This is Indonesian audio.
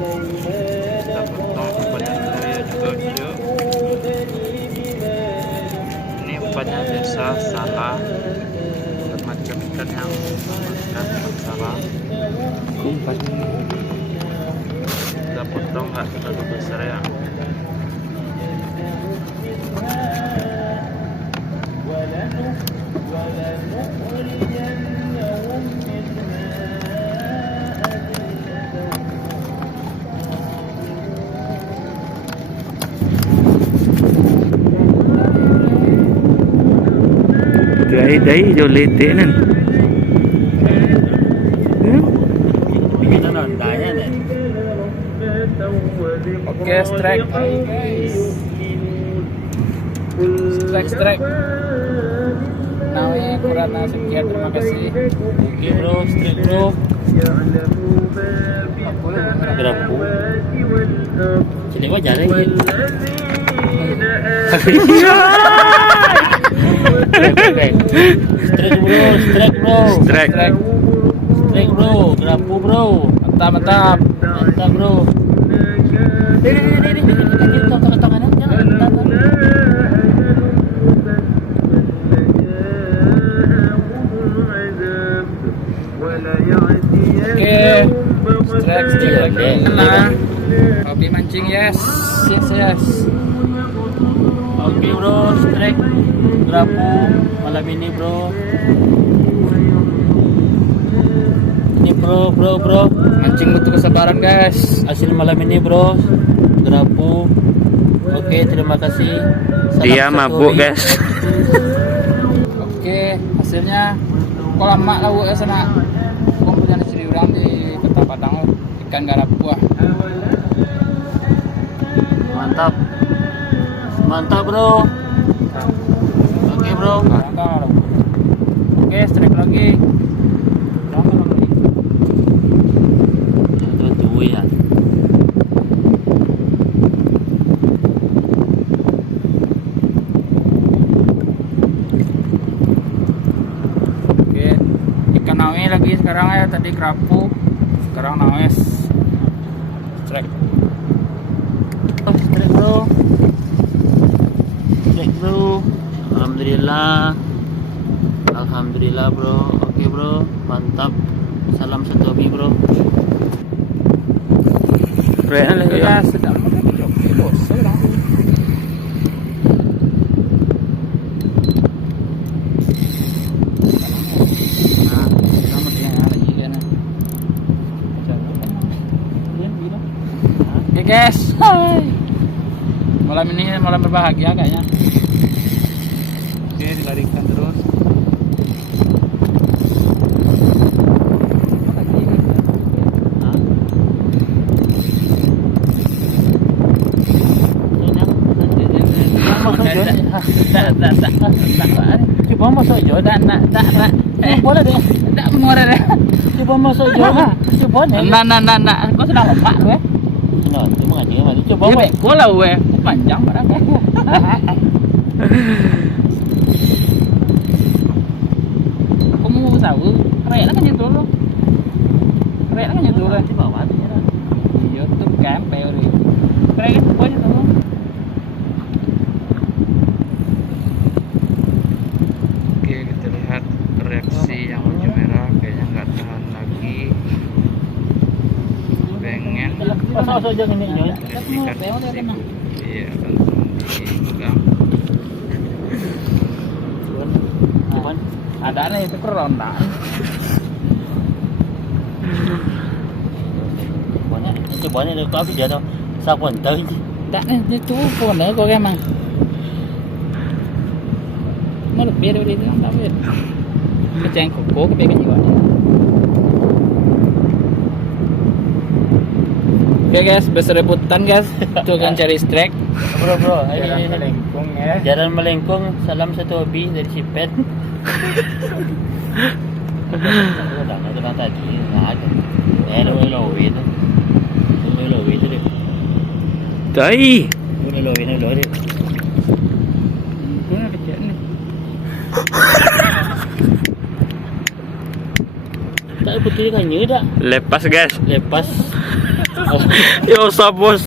Kita potong umpannya dulu ya juga. Ini umpannya biasa salah, macam ikan yang makan salah. Umpan kita potong nggak terlalu besar ya. Đấy vô lên tía nè. Oke, strike. Strike. Nawi Kurana sekian, terima kasih. Oke bro, strike bro. Berapa? Jadi gua jalan ya. Strike bro, gerapu bro, mantap bro. Oke, strike lagi. Kena. Hobi mancing, yes. Oke bro, strike gerapu malam ini bro. Ini bro, mancing butuh kesabaran guys. Hasil malam ini bro, gerapu. Oke, terima kasih. Salam dia mabuk guys. Oke, hasilnya kok lama lauk ya sana. Kok punya istri orang di Kota Padang, ikan garapu. Mantap bro. Oke bro. Oke, strike lagi. Itu ya. Oke, ikan nawe lagi sekarang ya, tadi kerapu, sekarang nawe. Strike. Strike bro. Alhamdulillah bro. Oke bro, mantap. Salam satu hobi bro. Keren ya, sedang oke guys, hai. Malam ini malam berbahagia kayaknya. Oke, dilarikan terus. Coba masuk hijau dan tak boleh deh, tak murah deh. Coba masuk hijau, coba nih. Nah, kau sudah lepak gue. Nah, cuma aja mari coba gue. Gue lah gue, panjang pada gue. Aku mau tahu, rela kan nyentuh lo. Rela kan nyentuh lo. Di bawah tu ya. Iya, tu campel ni. Rela kan pun nyentuh lo. Reaksi yang warna merah kayaknya nggak tahan lagi, pengen masuk aja ini iya langsung dipegang. Cuman ada nih itu keronda cobanya được có video đâu sao còn tới đã chú còn nữa cô em mà nó được biết đâu đi nó đâu biết cái trang của cố cái gì gọi. Oke guys, berebutan guys, coba cari strike. Bro, jalan melengkung ya. Jalan melengkung, salam satu hobi dari Cipet. Udah itu kan tadi nggak ada. Lo itu deh. Tay. Lo deh. Itu ada kecil nih. Tak putih kan nyudah. Lepas guys. Lepas. Ya usah bos.